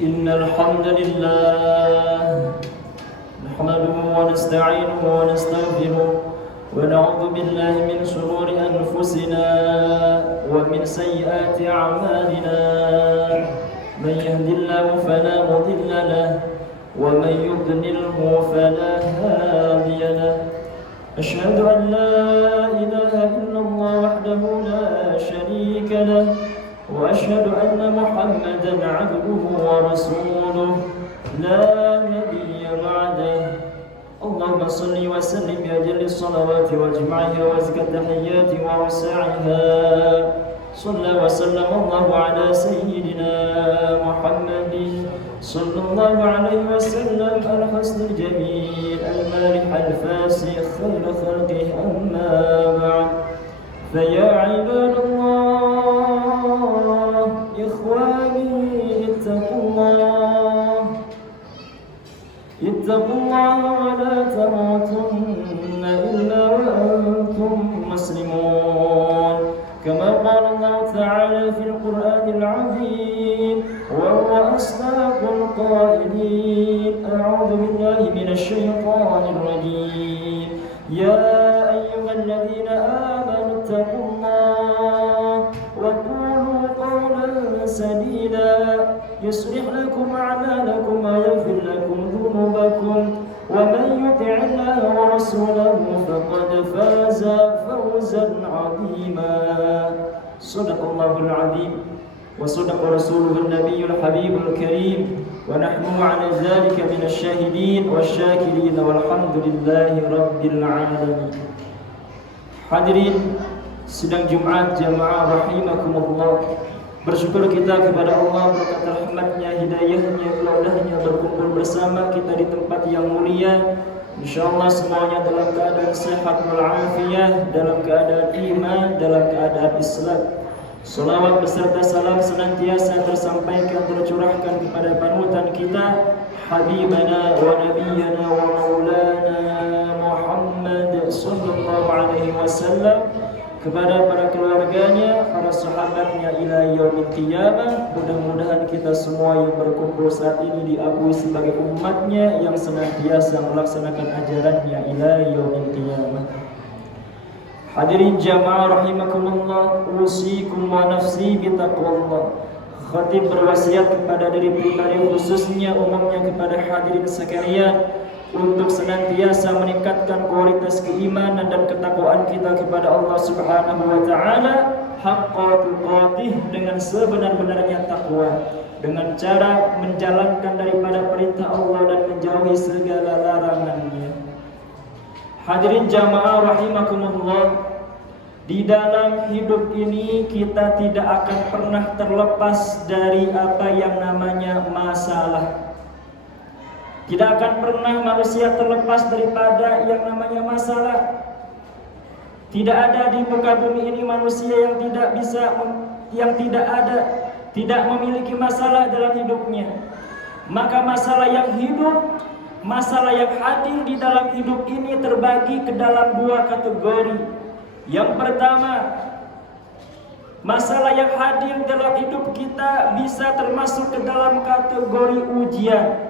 إن الحمد لله نحمده ونستعينه ونستغفره ونعوذ بالله من شرور أنفسنا ومن سيئات أعمالنا من يهد الله فلا مضل له ومن يضلله فلا هادي له أشهد أن لا إله إلا الله وحده لا شريك له وأشهد أن محمدا عبده ورسوله لا نبي بعده اللهم صل وسلم بأجل الصلوات وأجمعها وأزكى التحيات وأوسعها صلى وسلم الله على سيدنا محمد صلى الله عليه وسلم الحسن الجميل المالح الفاسخ خير خلقه أما بعد فيا عباد الله إخواني اتقوا الله ولا تموتن إلا وأنتم مسلمون كما قال الله تعالى في القرآن العظيم وهو أصدق القائلين أعوذ بالله من الشيطان الرجيم يا أيها الذين آمنوا اتقوا الله وقولوا قولا سديدا يصلح لكم أعمالكم ويغفر لكم ذنوبكم ومن يطع الله ورسوله فقد فاز فوزا عظيما صدق الله العظيم وصدق رسوله النبي الحبيب الكريم ونحن على ذلك من الشاهدين والشاكرين والحمد لله رب العالمين. Hadirin sidang Jumat jamaah rahimakumullah. Bersyukur kita kepada Allah berkat rahmatnya, hidayahnya, kemudahannya berkumpul bersama kita di tempat yang mulia. InsyaAllah semuanya dalam keadaan sehat walafiat, dalam keadaan iman, dalam keadaan Islam. Salawat beserta salam senantiasa tersampaikan, tercurahkan kepada panutan kita, Habibana wa Nabiyana wa Maulana Muhammad sallallahu alaihi wasallam, kepada para keluarganya, para sahabatnya ila yaumil qiyamah. Mudah-mudahan kita semua yang berkumpul saat ini diakui sebagai umatnya yang senantiasa melaksanakan ajarannya ila yaumil qiyamah. Hadirin jamaah rahimakumullah, usikum wa nafsi bitaqwallah. Khatib berwasiat kepada diri pribadi khususnya umumnya kepada hadirin sekalian untuk senantiasa meningkatkan kualitas keimanan dan ketakwaan kita kepada Allah Subhanahu wa taala haqqa tuqatih, dengan sebenar-benarnya takwa, dengan cara menjalankan daripada perintah Allah dan menjauhi segala larangannya. Hadirin jamaah rahimakumullah, di dalam hidup ini kita tidak akan pernah terlepas dari apa yang namanya masalah. Tidak akan pernah manusia terlepas daripada yang namanya masalah. Tidak ada di muka bumi ini manusia yang tidak memiliki masalah dalam hidupnya. Maka masalah yang hadir di dalam hidup ini terbagi ke dalam dua kategori. Yang pertama, masalah yang hadir dalam hidup kita bisa termasuk ke dalam kategori ujian.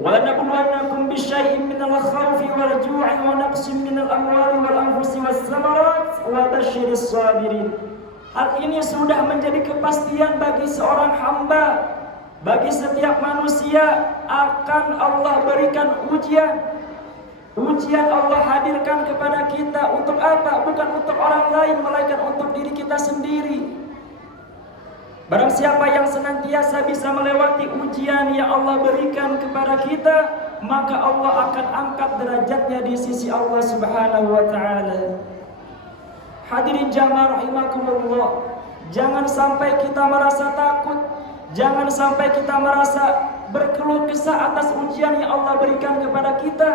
وَلَنَبْلُوَنَّكُمْ بِشَيْءٍ مِّنَ الْخَوْفِ وَالْجُوعِ وَنَقْصٍ مِّنَ الْأَمْوَالِ وَالْأَنفُسِ وَالثَّمَرَاتِ وَبَشِّرِ الصَّابِرِينَ. Hal ini sudah menjadi kepastian bagi seorang hamba, bagi setiap manusia, akan Allah berikan ujian. Ujian Allah hadirkan kepada kita untuk apa? Bukan untuk orang lain, melainkan untuk diri kita sendiri. Barang siapa yang senantiasa bisa melewati ujian yang Allah berikan kepada kita, maka Allah akan angkat derajatnya di sisi Allah Subhanahu wa taala. Hadirin jamaah rahimakumullah, jangan sampai kita merasa takut, jangan sampai kita merasa berkeluh kesah atas ujian yang Allah berikan kepada kita.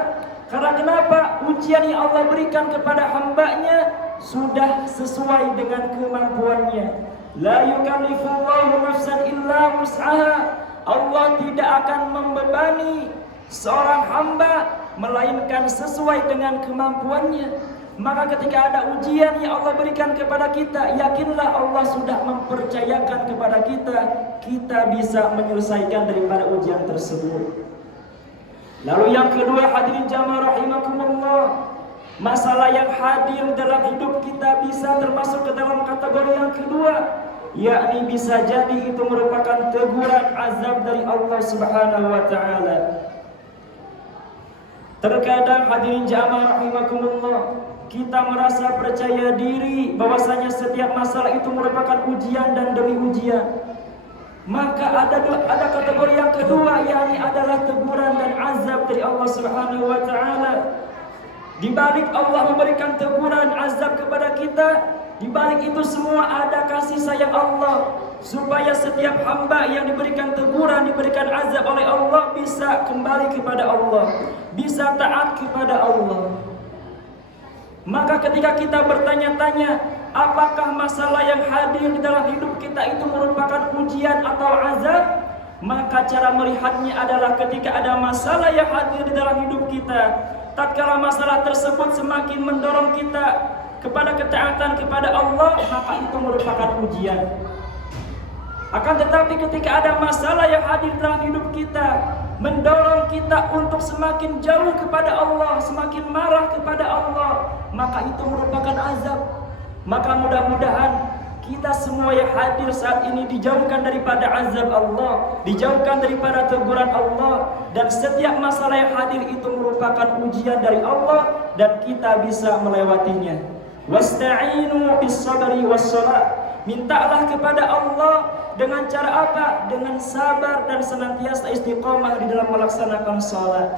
Karena kenapa? Ujian yang Allah berikan kepada hambanya sudah sesuai dengan kemampuannya. La yukallifullahu nafsan illa wus'aha. Allah tidak akan membebani seorang hamba melainkan sesuai dengan kemampuannya. Maka ketika ada ujian yang Allah berikan kepada kita, yakinlah Allah sudah mempercayakan kepada kita, kita bisa menyelesaikan daripada ujian tersebut. Lalu yang kedua, hadirin jamaah rahimakumullah, masalah yang hadir dalam hidup kita bisa termasuk ke dalam kategori yang kedua, yakni bisa jadi itu merupakan teguran azab dari Allah Subhanahu wa taala. Terkadang hadirin jamaah rahimakumullah, kita merasa percaya diri bahwasanya setiap masalah itu merupakan ujian dan demi ujian. Maka ada kategori yang kedua, yakni adalah teguran dan azab dari Allah Subhanahu wa taala. Di balik Allah memberikan teguran azab kepada kita, di balik itu semua ada kasih sayang Allah, supaya setiap hamba yang diberikan teguran, diberikan azab oleh Allah bisa kembali kepada Allah, bisa taat kepada Allah. Maka ketika kita bertanya-tanya, apakah masalah yang hadir di dalam hidup kita itu merupakan ujian atau azab? Maka cara melihatnya adalah ketika ada masalah yang hadir di dalam hidup kita, tatkala masalah tersebut semakin mendorong kita kepada ketaatan kepada Allah, maka itu merupakan ujian. Akan tetapi ketika ada masalah yang hadir dalam hidup kita, mendorong kita untuk semakin jauh kepada Allah, semakin marah kepada Allah, maka itu merupakan azab. Maka mudah-mudahan kita semua yang hadir saat ini dijauhkan daripada azab Allah, dijauhkan daripada teguran Allah, dan setiap masalah yang hadir itu merupakan ujian dari Allah dan kita bisa melewatinya. Wasta'inu bis-sabri was-shalah. Mintalah kepada Allah dengan cara apa? Dengan sabar dan senantiasa istiqomah di dalam melaksanakan salat.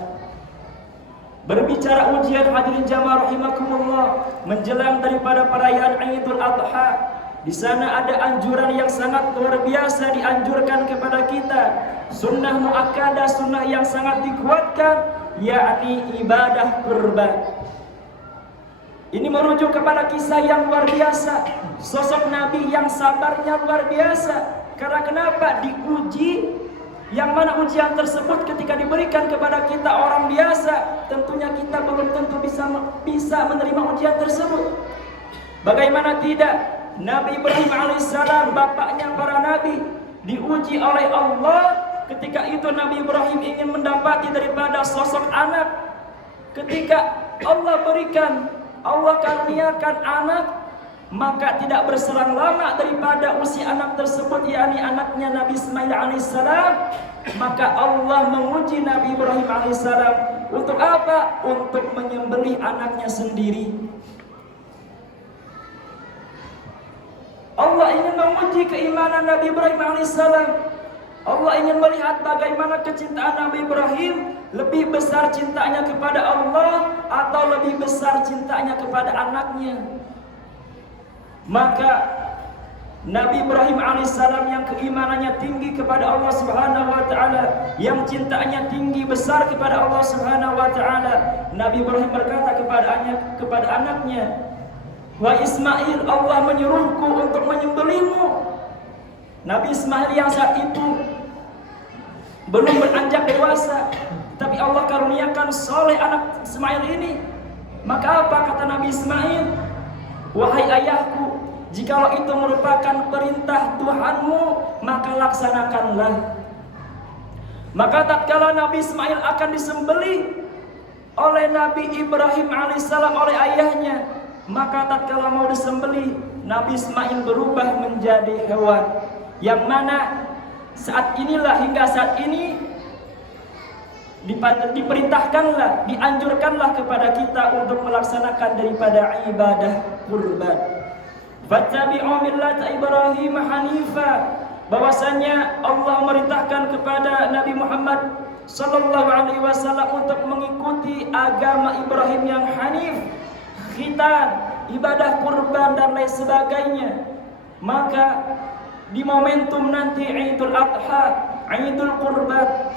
Berbicara ujian hadirin jamaah rahimakumullah, menjelang daripada perayaan Idul Adha, di sana ada anjuran yang sangat luar biasa dianjurkan kepada kita. Sunnah muakkadah, sunnah yang sangat dikuatkan, yakni ibadah kurban. Ini merujuk kepada kisah yang luar biasa, sosok Nabi yang sabarnya luar biasa. Karena kenapa? Diuji, yang mana ujian tersebut ketika diberikan kepada kita orang biasa, tentunya kita belum tentu bisa menerima ujian tersebut. Bagaimana tidak? Nabi Ibrahim alaihissalam, bapaknya para nabi, diuji oleh Allah. Ketika itu Nabi Ibrahim ingin mendapati daripada sosok anak. Ketika Allah berikan, Allah karuniakan anak, maka tidak berselang lama daripada usia anak tersebut, yakni anaknya Nabi Ismail alaihissalam. Maka Allah menguji Nabi Ibrahim alaihissalam untuk apa? Untuk menyembelih anaknya sendiri. Allah ingin menguji keimanan Nabi Ibrahim alaihissalam. Allah ingin melihat bagaimana kecintaan Nabi Ibrahim, lebih besar cintanya kepada Allah atau lebih besar cintanya kepada anaknya. Maka Nabi Ibrahim alaihissalam yang keimanannya tinggi kepada Allah Subhanahu wa taala, yang cintanya tinggi besar kepada Allah Subhanahu wa taala, Nabi Ibrahim berkata kepada anaknya, "Wahai Ismail, Allah menyuruhku untuk menyembelihmu." Nabi Ismail yang saat itu belum beranjak dewasa, tapi Allah karuniakan soleh anak Ismail ini. Maka apa kata Nabi Ismail? "Wahai ayahku, jikalau itu merupakan perintah Tuhanmu, maka laksanakanlah." Maka tatkala Nabi Ismail akan disembelih oleh Nabi Ibrahim alaihissalam oleh ayahnya, maka tatkala mau disembelih, Nabi Ismail berubah menjadi hewan, yang mana saat inilah, hingga saat ini diperintahkanlah, dianjurkanlah kepada kita untuk melaksanakan daripada ibadah kurban. Fattabi'u millata Ibrahim hanifa, bahwasanya Allah memerintahkan kepada Nabi Muhammad sallallahu alaihi wasallam untuk mengikuti agama Ibrahim yang hanif, khitan, ibadah kurban dan lain sebagainya. Maka di momentum nanti Idul Adha, Idul Qurban,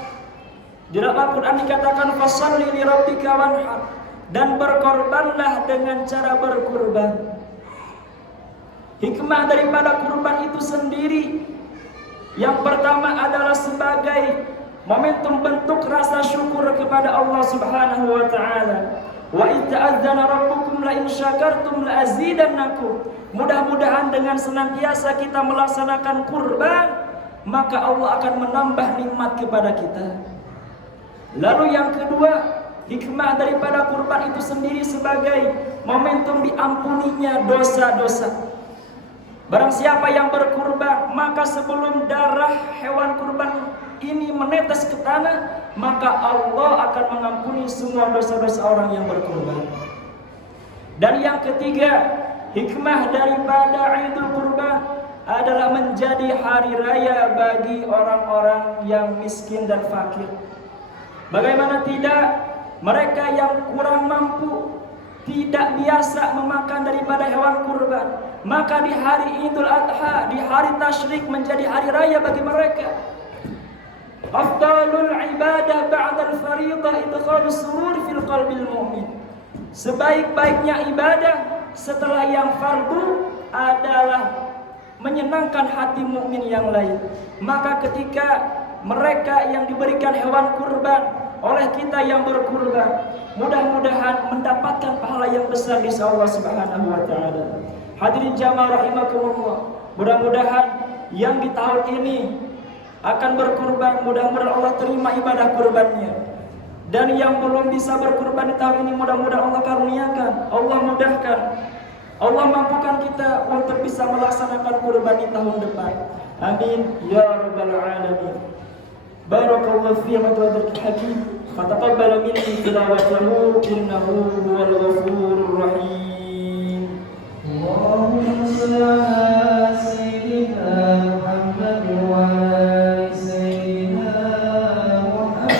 di dalam Al-Quran dikatakan fasalli li rabbika wanhar, dan berkorbanlah dengan cara berkurban. Hikmah daripada kurban itu sendiri, yang pertama adalah sebagai momentum bentuk rasa syukur kepada Allah Subhanahu wa taala. Wa itta'adzana rabbukum la in syakartum la azidannakum. Mudah-mudahan dengan senantiasa kita melaksanakan kurban, maka Allah akan menambah nikmat kepada kita. Lalu yang kedua, hikmah daripada kurban itu sendiri sebagai momentum diampuninya dosa-dosa. Barang siapa yang berkurban, maka sebelum darah hewan kurban ini menetes ke tanah, maka Allah akan mengampuni semua dosa-dosa orang yang berkurban. Dan yang ketiga, hikmah daripada Idul Kurban adalah menjadi hari raya bagi orang-orang yang miskin dan fakir. Bagaimana tidak, mereka yang kurang mampu, tidak biasa memakan daripada hewan kurban, maka di hari Idul Adha, di hari tasyrik menjadi hari raya bagi mereka. Afdalul ibadah ba'dal fariidah idkhalus surur fil qalbil mu'min. Sebaik-baiknya ibadah setelah yang fardu adalah menyenangkan hati mukmin yang lain. Maka ketika mereka yang diberikan hewan kurban oleh kita yang berkurban, mudah-mudahan mendapatkan pahala yang besar di sisi Allah Subhanahu wa taala. Hadirin jamaah rahimakumullah, mudah-mudahan yang di tahun ini akan berkurban, mudah-mudahan Allah terima ibadah kurbannya. Dan yang belum bisa berkurban di tahun ini, mudah-mudahan Allah karuniakan, Allah mudahkan, Allah mampukan kita untuk bisa melaksanakan kurban di tahun depan. Amin ya rabbal alamin. Barakallahu fi ma tawadzal hakim. Fataqabbal minni tilawatahu innahu huwal ghafurur rahim. Allahumma shalli ala sayyidina Muhammad wa ala sayyidina Muhammad.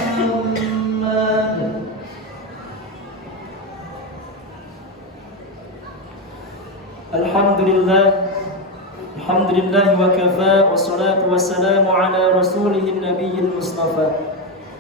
Alhamdulillah. Alhamdulillah wa kafa, wassalatu wassalamu ala rasulihil nabiyil mustafa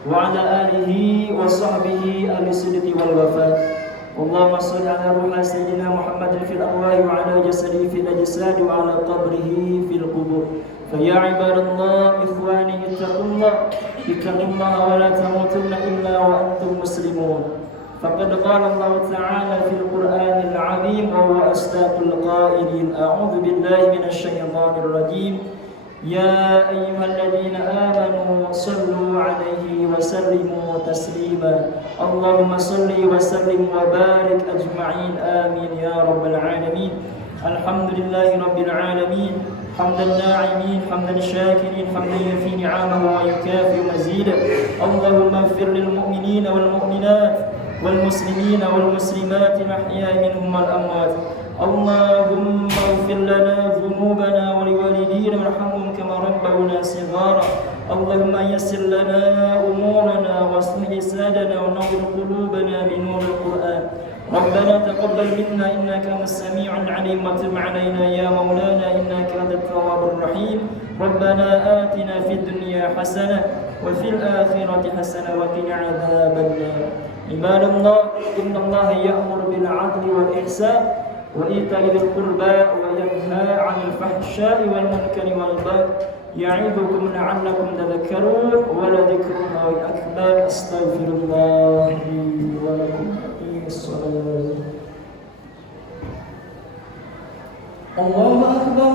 wa ala alihi wa sahbihi ahli sidqi wal wafa. Allahumma shalli ala ruhi sayyidina Muhammadin fil arwahi wa ala jasadihi fil ajsad wa ala qabrihi fil qubur. Fa ya ibadallah ikhwani ittaqullah ittaqullaha wa la tamutunna illa wa antum muslimun. فقد قال الله تعالى في القرآن العظيم وهو أصدق القائلين أعوذ بالله من الشيطان الرجيم يا أيها الذين آمنوا صلوا عليه وسلموا تسليما اللهم صل وسلم وبارك أجمعين آمين يا رب العالمين. الحمد لله رب العالمين حمد الناعمين حمد الشاكرين حمدا يفي نعمه ويكافئ مزيدا. اللهم اغفر للمؤمنين والمؤمنات والمسلمين والمسلمات الأحياء منهم والأموات. اللهم اغفر لنا ذنوبنا ولوالدينا وارحمهم كما ربونا صغارا. اللهم يسر لنا أمورنا واصلح لساننا ونور قلوبنا بنور القرآن. ربنا تقبل منا إنك أنت السميع العليم وتب علينا يا مولانا إنك أنت التواب الرحيم. ربنا آتنا في الدنيا حسنة وفي الآخرة حسنة وقنا عذاب النار. عباد الله إن الله يأمر بالعدل والإحسان وإيتاء ذي القربى وينهى عن الفحشاء والمنكر والبغي يعظكم لعلكم تذكرون ولذكر الله أكبر. أستغفر الله لي ولكم. أقيموا الصلاة. الله أكبر.